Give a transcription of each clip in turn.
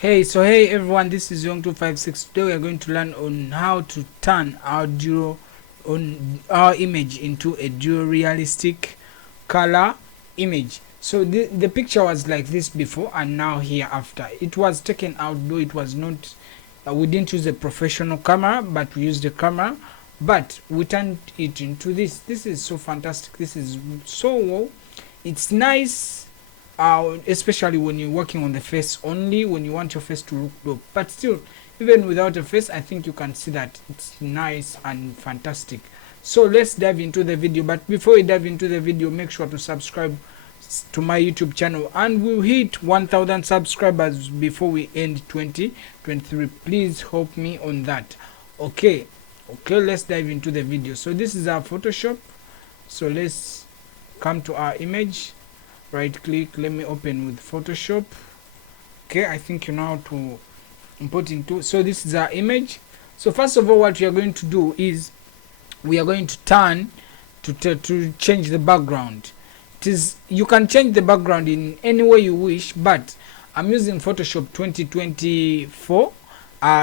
Hey everyone, this is Yong256. Today we are going to learn on how to turn our image into a dual realistic color image. So the picture was like this before and now here after. It was taken outdoor. It was not we didn't use a professional camera, but we used a camera, but we turned it into this. This is so fantastic. This is so it's nice, especially when you're working on the face only, when you want your face to look dope. But still, even without a face, I think you can see that it's nice and fantastic. So let's dive into the video. But before we dive into the video, make sure to subscribe to my YouTube channel, and we'll hit 1000 subscribers before we end 2023. Please help me on that. Okay, let's dive into the video. So this is our Photoshop. So let's come to our image, right click, let me open with Photoshop. Okay, I think you know how to import into. So this is our image. So first of all, what we are going to do is we are going to turn to change the background. You can change the background in any way you wish, but I'm using Photoshop 2024.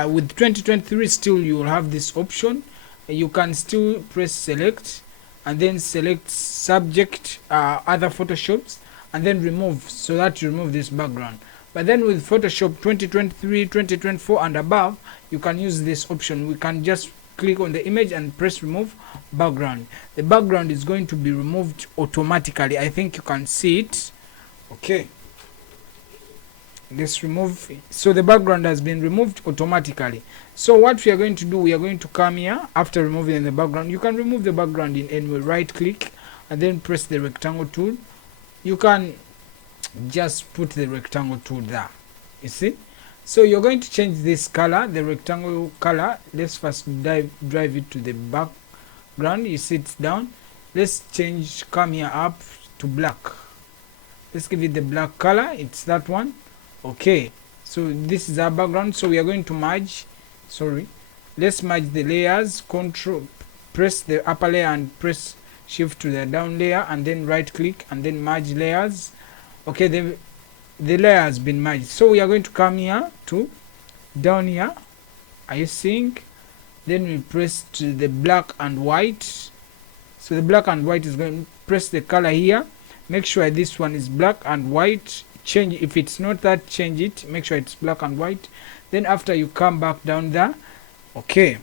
With 2023 still you will have this option. You can still press select and then select subject, other Photoshops, and then remove, so that you remove this background. But then with Photoshop 2023, 2024 and above, you can use this option. We can just click on the image and press remove background. The background is going to be removed automatically. I think you can see it. Okay, let's remove it. So the background has been removed automatically. So what we are going to do, we are going to come here. After removing the background, you can remove the background in any way. Right click and then press the rectangle tool. You can just put the rectangle tool there, you see. So you're going to change this color, the rectangle color. Let's first drive it to the background. You see it's down. Let's come here up to black. Let's give it the black color. It's that one. Okay, so this is our background. So we are going to merge, let's merge the layers. Press the upper layer and press shift to the down layer, and then right click and then merge layers. Okay, the layer has been merged. So we are going to come here to down here. Are you seeing? Then we press to the black and white. So the black and white is going to press the color here. Make sure this one is black and white. Change, if it's not that, change it. Make sure it's black and white. Then after you come back down there. Okay,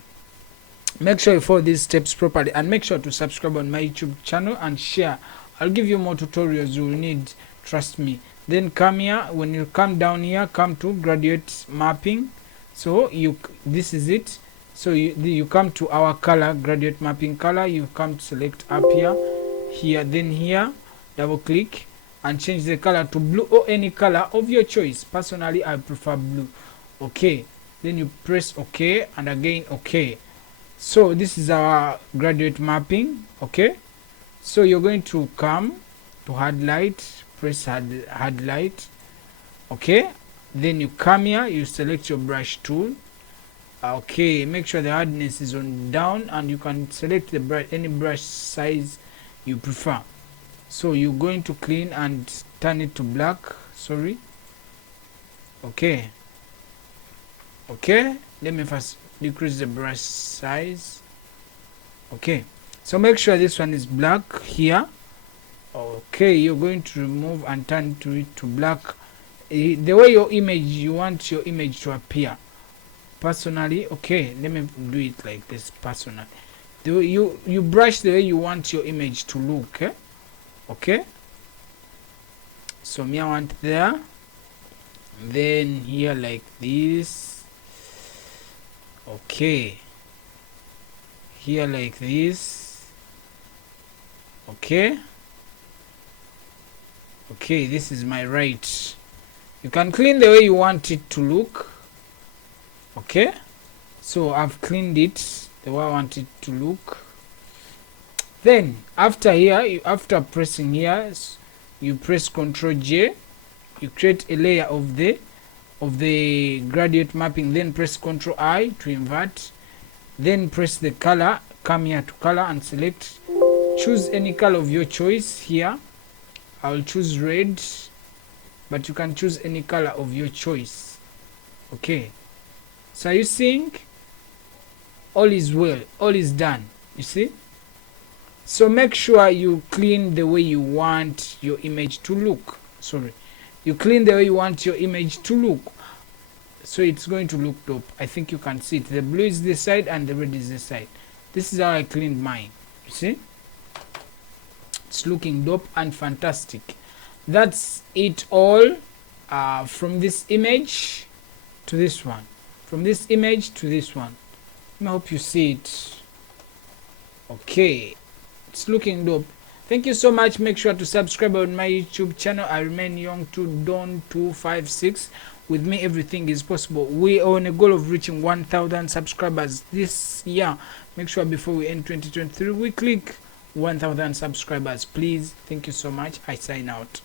make sure you follow these steps properly, and make sure to subscribe on my YouTube channel and share. I'll give you more tutorials you will need, trust me. Then come here. When you come down here, come to graduate mapping. So this is it. So you come to our color, graduate mapping color. You come to select up here, then here, double click and change the color to blue or any color of your choice. Personally, I prefer blue. Okay, then you press OK and again OK. So this is our graduate mapping. Okay, so you're going to come to hard light, press hard light. Okay, then you come here, you select your brush tool. Okay, make sure the hardness is on down, and you can select the brush, any brush size you prefer. So you're going to clean and turn it to black. Okay, let me first decrease the brush size. Okay, so make sure this one is black here. Okay, you're going to remove and turn it to black, the way you want your image to appear. Personally, okay, let me do it like this. Personally, you brush the way you want your image to look. Okay, so me, I want there, then here like this. Okay, here like this. Okay, this is my right. You can clean the way you want it to look. Okay, so I've cleaned it the way I want it to look. Then after here, after pressing here, you press Ctrl J. You create a layer of the graduate mapping. Then press Ctrl I to invert. Then press the color. Come here to color and select. Choose any color of your choice here. I'll choose red, but you can choose any color of your choice. Okay, so are you seeing? All is well, all is done, you see. So make sure you clean the way you want your image to look. Sorry, you clean the way you want your image to look, so it's going to look dope. I think you can see it. The blue is this side and the red is this side. This is how I cleaned mine, you see. It's looking dope and fantastic. That's it all. From this image to this one, from this image to this one. I hope you see it. Okay, it's looking dope. Thank you so much. Make sure to subscribe on my YouTube channel. I remain Yong256. With me everything is possible. We are on a goal of reaching 1,000 subscribers this year. Make sure before we end 2023 we click 1,000 subscribers, please. Thank you so much. I sign out.